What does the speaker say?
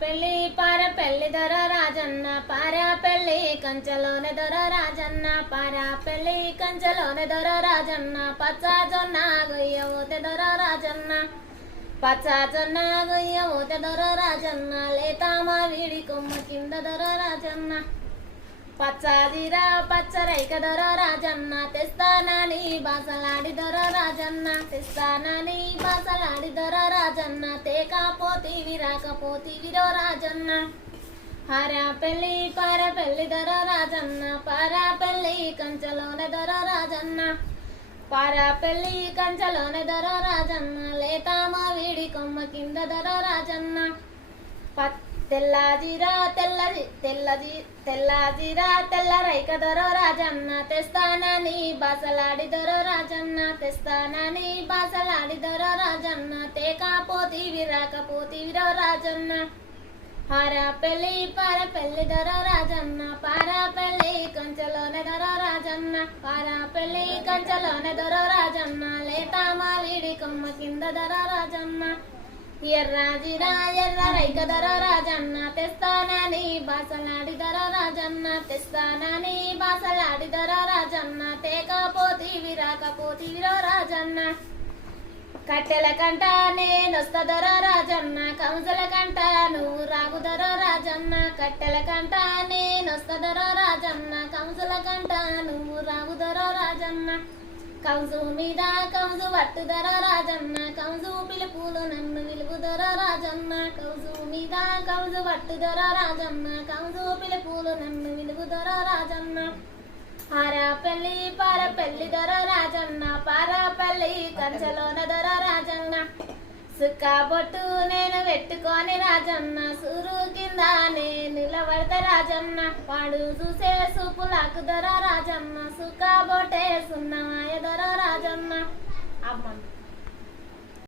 పెళ్లి పార పెళ్లి దొర రాజన్న పారా పెళ్లి కంచెలోనే దొర రాజన్న పారా పెళ్లి కంచెలోనే దొర రాజన్న పచ్చ జొన్న గొయ్య ఊతే దొర రాజన్న పచ్చ జొన్న గొయ్య ఊతే దొర రాజన్న లేతామా వీడి కొమ్మ కింద దొర రాజన్న పచ్చాదిరా పచ్చరైక దొర రాజన్న తెస్తానని బాసలాడి దొర రాజన్న తెస్తానని బాసలాడి దొర రాజన్న తేకపోతీవి రాకపోతీవిరో రాజన్న హరా పెళ్లి పార పెళ్లి దొర రాజన్న పారా పెళ్లి కంచెలోనే దొర రాజన్న పారా పెళ్లి కంచెలోనే దొర రాజన్న లేతామా వీడి కొమ్మ కింద దొర రాజన్న తెల్లాజీరా తెల్లాజీరా తెల్లరైక దొర రాజన్న తెస్తానని బాసలాడి దొర రాజన్న తెస్తానని బాసలాడి దొర రాజన్న తేకపోతీవి రాకపోతీవిరో రాజన్న హారా పెళ్లి పార పెళ్లి దొర రాజన్న పారా పెళ్లి కంచెలోనే దొర రాజన్న పారా పెళ్లి కంచెలోనే దొర రాజన్న లేతామా వీడి కొమ్మ కింద దొర రాజన్న ఎర్రాజిరా ఎర్ర రైక దొర రాజన్న తెస్తానని బాసలాడి దొర రాజన్న తెస్తానని బాసలాడి దొర రాజన్న తేకపోతీవి రాకపోతీవిరో రాజన్న కట్టెల కంట నేనొస్తా దొర రాజన్న కంసుల కంట నువ్వు రాగు దొర రాజన్న కట్టెల కంట నేనొస్తా దొర రాజన్న కంసుల కంట నువ్వు రాగు దొర రాజన్న కంసు మీద కంసు వట్టు దొర రాజన్న కంసు పిలుపులు నన్ను విలుగు దొర రాజన్న కంసు మీద కంసు వట్టు దొర రాజన్న కంసు పిలుపులు నన్ను విలుగు దొర రాజన్న హారా పెళ్లి పార పెళ్లి దొర రాజన్న పారా పెళ్లి కంచెలోన దొర రాజన్న సుక్క బొట్టు నేను పెట్టుకొని రాజన్న సూరు కింద నేను నిలబడతా రాజన్న వాడు చూసే సూపులకు దొర రాజన్న సుక్క బొట్టే సున్నమాయ దొర రాజన్న అమ్మ